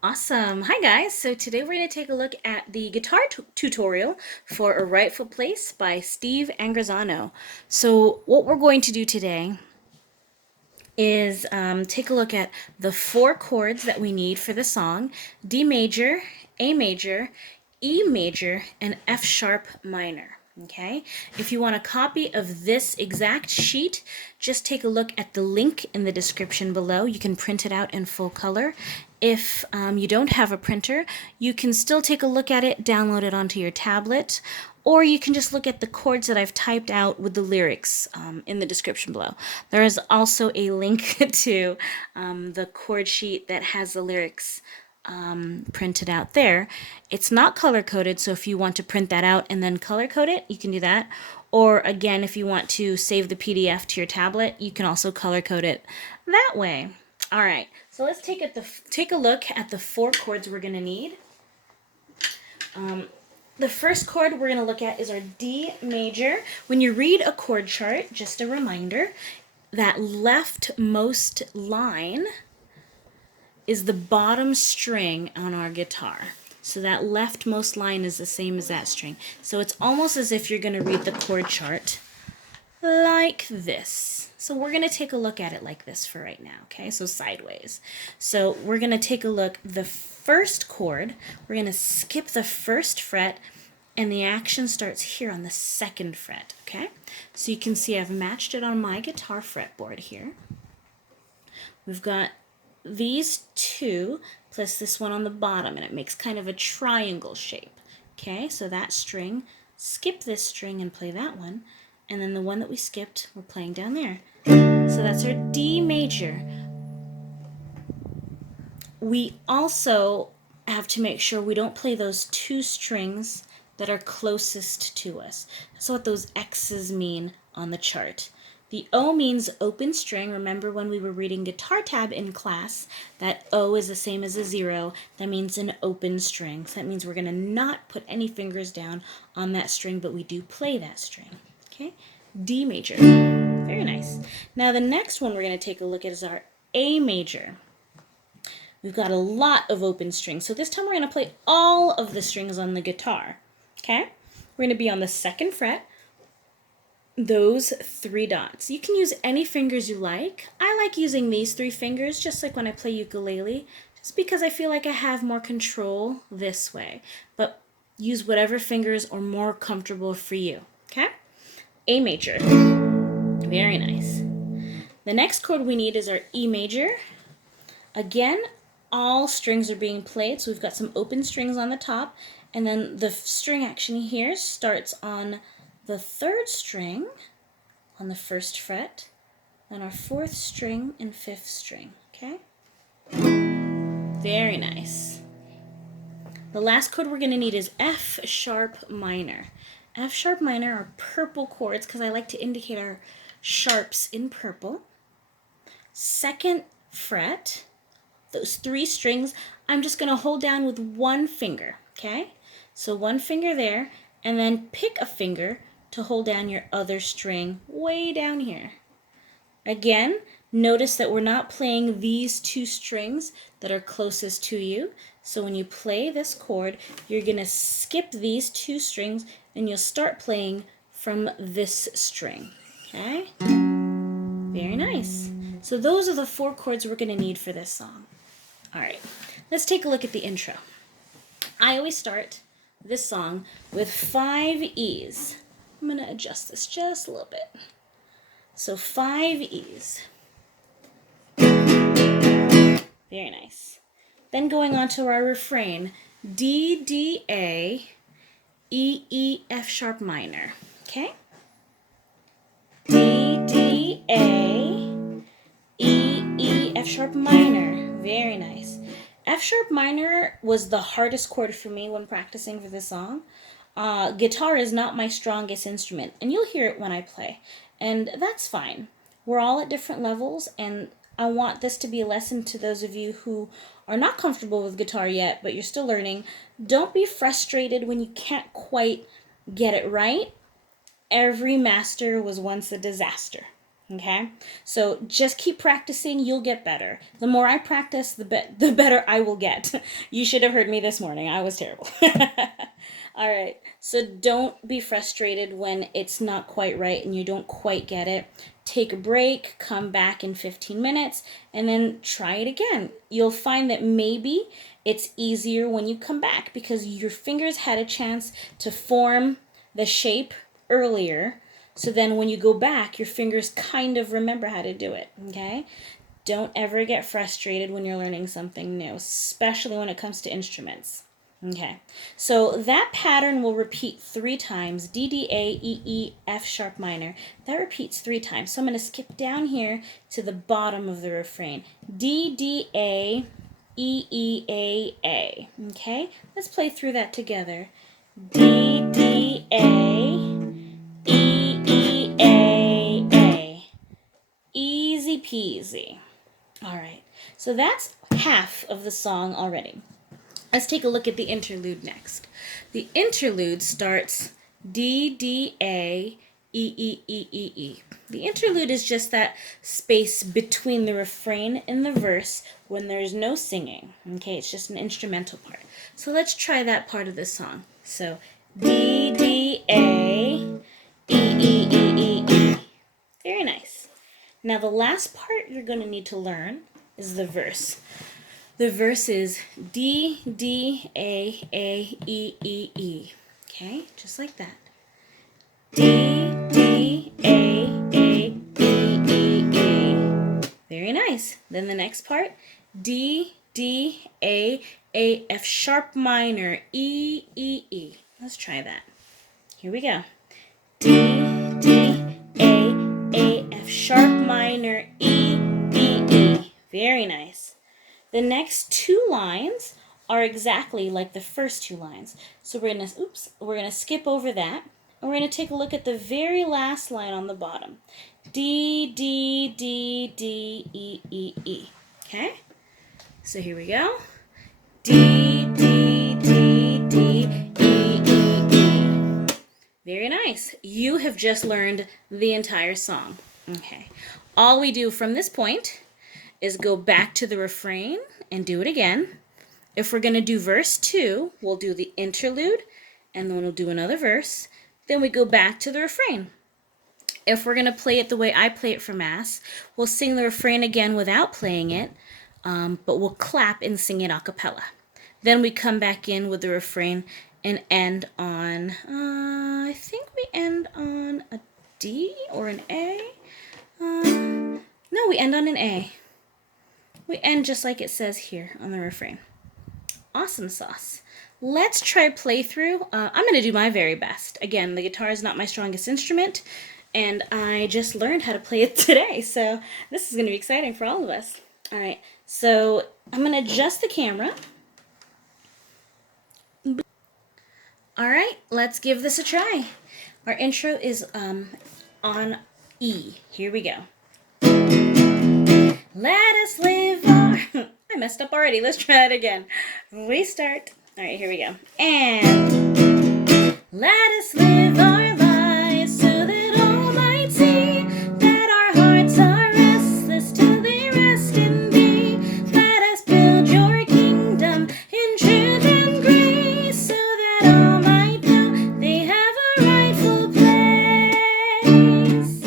Awesome. Hi guys. So today we're going to take a look at the guitar tutorial for A Rightful Place by Steve Angrisano. So what we're going to do today is take a look at the four chords that we need for the song: D major, A major, E major, and F sharp minor. Okay, if you want a copy of this exact sheet, just take a look at the link in the description below. You can print it out in full color. If you don't have a printer, you can still take a look at it, download it onto your tablet, or you can just look at the chords that I've typed out with the lyrics in the description below. There is also a link to the chord sheet that has the lyrics printed out there. It's not color coded, so if you want to print that out and then color code it, you can do that. Or again, if you want to save the PDF to your tablet, you can also color code it that way. All right, so let's take a look at the four chords we're going to need. The first chord we're going to look at is our D major. When you read a chord chart, just a reminder, that leftmost line is the bottom string on our guitar. So that leftmost line is the same as that string. So it's almost as if you're going to read the chord chart like this. So we're going to take a look at it like this for right now, okay? So sideways. So we're going to take a look. The first chord, we're going to skip the first fret, and the action starts here on the second fret, okay? So you can see I've matched it on my guitar fretboard here. We've got these two plus this one on the bottom, and it makes kind of a triangle shape, okay? So that string, skip this string and play that one, and then the one that we skipped, we're playing down there. So that's our D major. We also have to make sure we don't play those two strings that are closest to us. That's what those X's mean on the chart. The O means open string. Remember when we were reading guitar tab in class, that O is the same as a 0. That means an open string. So that means we're going to not put any fingers down on that string, but we do play that string. Okay? D major. Very nice. Now the next one we're going to take a look at is our A major. We've got a lot of open strings. So this time we're going to play all of the strings on the guitar. Okay? We're going to be on the second fret, those three dots. You can use any fingers you like. I like using these three fingers, just like when I play ukulele, just because I feel like I have more control this way. But use whatever fingers are more comfortable for you. Okay? A major. Very nice. The next chord we need is our E major. Again, all strings are being played, so we've got some open strings on the top, and then the string action here starts on the third string on the first fret, then our fourth string and fifth string, okay? Very nice. The last chord we're going to need is F sharp minor. F sharp minor are purple chords because I like to indicate our sharps in purple. Second fret, those three strings, I'm just going to hold down with one finger, okay? So one finger there, and then pick a finger to hold down your other string way down here. Again, notice that we're not playing these two strings that are closest to you. So when you play this chord, you're going to skip these two strings and you'll start playing from this string, okay? Very nice. So those are the four chords we're going to need for this song. All right, let's take a look at the intro. I always start this song with 5 E's. I'm going to adjust this just a little bit. So 5 E's. Very nice. Then going on to our refrain, D, D, A, E, E, F sharp minor. Okay? D, D, A, E, E, F sharp minor. Very nice. F sharp minor was the hardest chord for me when practicing for this song. Guitar is not my strongest instrument, and you'll hear it when I play, and that's fine. We're all at different levels, and I want this to be a lesson to those of you who are not comfortable with guitar yet, but you're still learning. Don't be frustrated when you can't quite get it right. Every master was once a disaster. Okay, so just keep practicing. You'll get better. The more I practice, the better I will get. You should have heard me this morning. I was terrible. All right, so don't be frustrated when it's not quite right and you don't quite get it. Take a break, come back in 15 minutes, and then try it again. You'll find that maybe it's easier when you come back because your fingers had a chance to form the shape earlier. So then when you go back, your fingers kind of remember how to do it, okay? Don't ever get frustrated when you're learning something new, especially when it comes to instruments. Okay, so that pattern will repeat 3 times, D, D, A, E, E, F sharp minor. That repeats 3 times. So I'm going to skip down here to the bottom of the refrain. D, D, A, E, E, A, A. Okay, let's play through that together. D, D, A, E, E, A, A. Easy peasy. All right, so that's half of the song already. Let's take a look at the interlude next. The interlude starts D, D, A, E, E, E, E, E. The interlude is just that space between the refrain and the verse when there's no singing. Okay, it's just an instrumental part. So let's try that part of the song. So D, D, A, E, E, E, E, E. Very nice. Now the last part you're going to need to learn is the verse. The verse is D, D, A, E, E, E. Okay, just like that. D, D, A, E, E, E. Very nice. Then the next part, D, D, A, F sharp minor, E, E, E. Let's try that. Here we go. D, D, A, F sharp minor, E, E, E. Very nice. The next 2 lines are exactly like the first 2 lines. So we're gonna skip over that, and we're gonna take a look at the very last line on the bottom. D, D, D, D, E, E, E. Okay? So here we go. D, D, D, D, E, E, E. Very nice. You have just learned the entire song. Okay. All we do from this point is go back to the refrain and do it again. If we're going to do verse 2, we'll do the interlude, and then we'll do another verse. Then we go back to the refrain. If we're going to play it the way I play it for Mass, we'll sing the refrain again without playing it, but we'll clap and sing it a cappella. Then we come back in with the refrain and end on, I think we end on a D or an A. No, we end on an A. We end just like it says here on the refrain. Awesome sauce. Let's try playthrough. I'm going to do my very best. Again, the guitar is not my strongest instrument, and I just learned how to play it today, so this is going to be exciting for all of us. All right, so I'm going to adjust the camera. All right, let's give this a try. Our intro is on E. Here we go. Let us live our... I messed up already. Let's try that again. Restart. All right, here we go. And let us live our lives so that all might see that our hearts are restless till they rest in thee. Let us build your kingdom in truth and grace so that all might know they have a rightful place.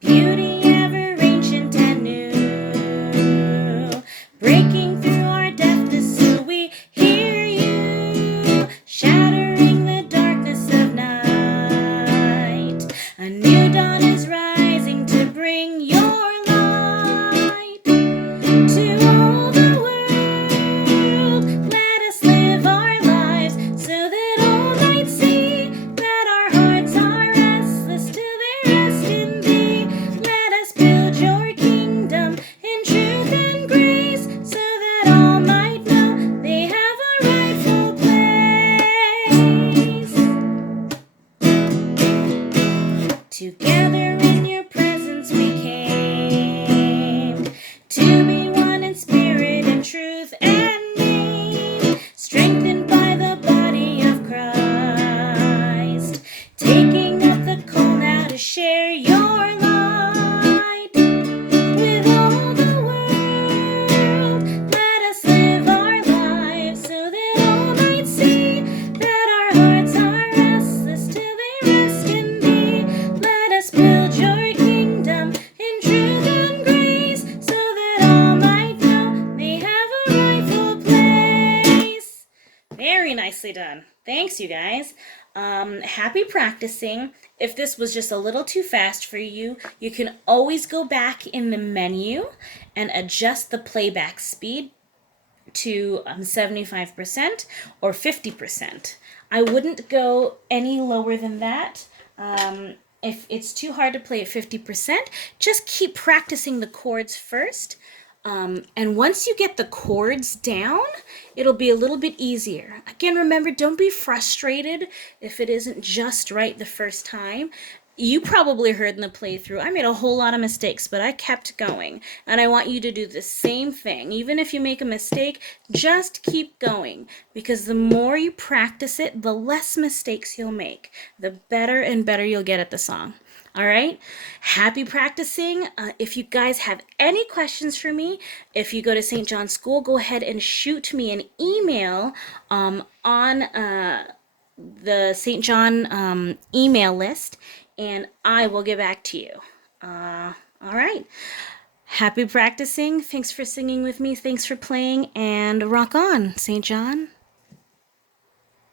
Beauty ever ancient and new, breaking through our deafness so we hear you. Shattering Nicely done. Thanks, you guys. Happy practicing. If this was just a little too fast for you, you can always go back in the menu and adjust the playback speed to 75% or 50%. I wouldn't go any lower than that. If it's too hard to play at 50%, just keep practicing the chords first. And once you get the chords down, it'll be a little bit easier. Again, remember, don't be frustrated if it isn't just right the first time. You probably heard in the playthrough, I made a whole lot of mistakes, but I kept going. And I want you to do the same thing. Even if you make a mistake, just keep going. Because the more you practice it, the less mistakes you'll make. The better and better you'll get at the song. All right, happy practicing. If you guys have any questions for me, if you go to St. John's School, go ahead and shoot me an email on the St. John email list, and I will get back to you. All right, happy practicing. Thanks for singing with me. Thanks for playing, and rock on, St. John.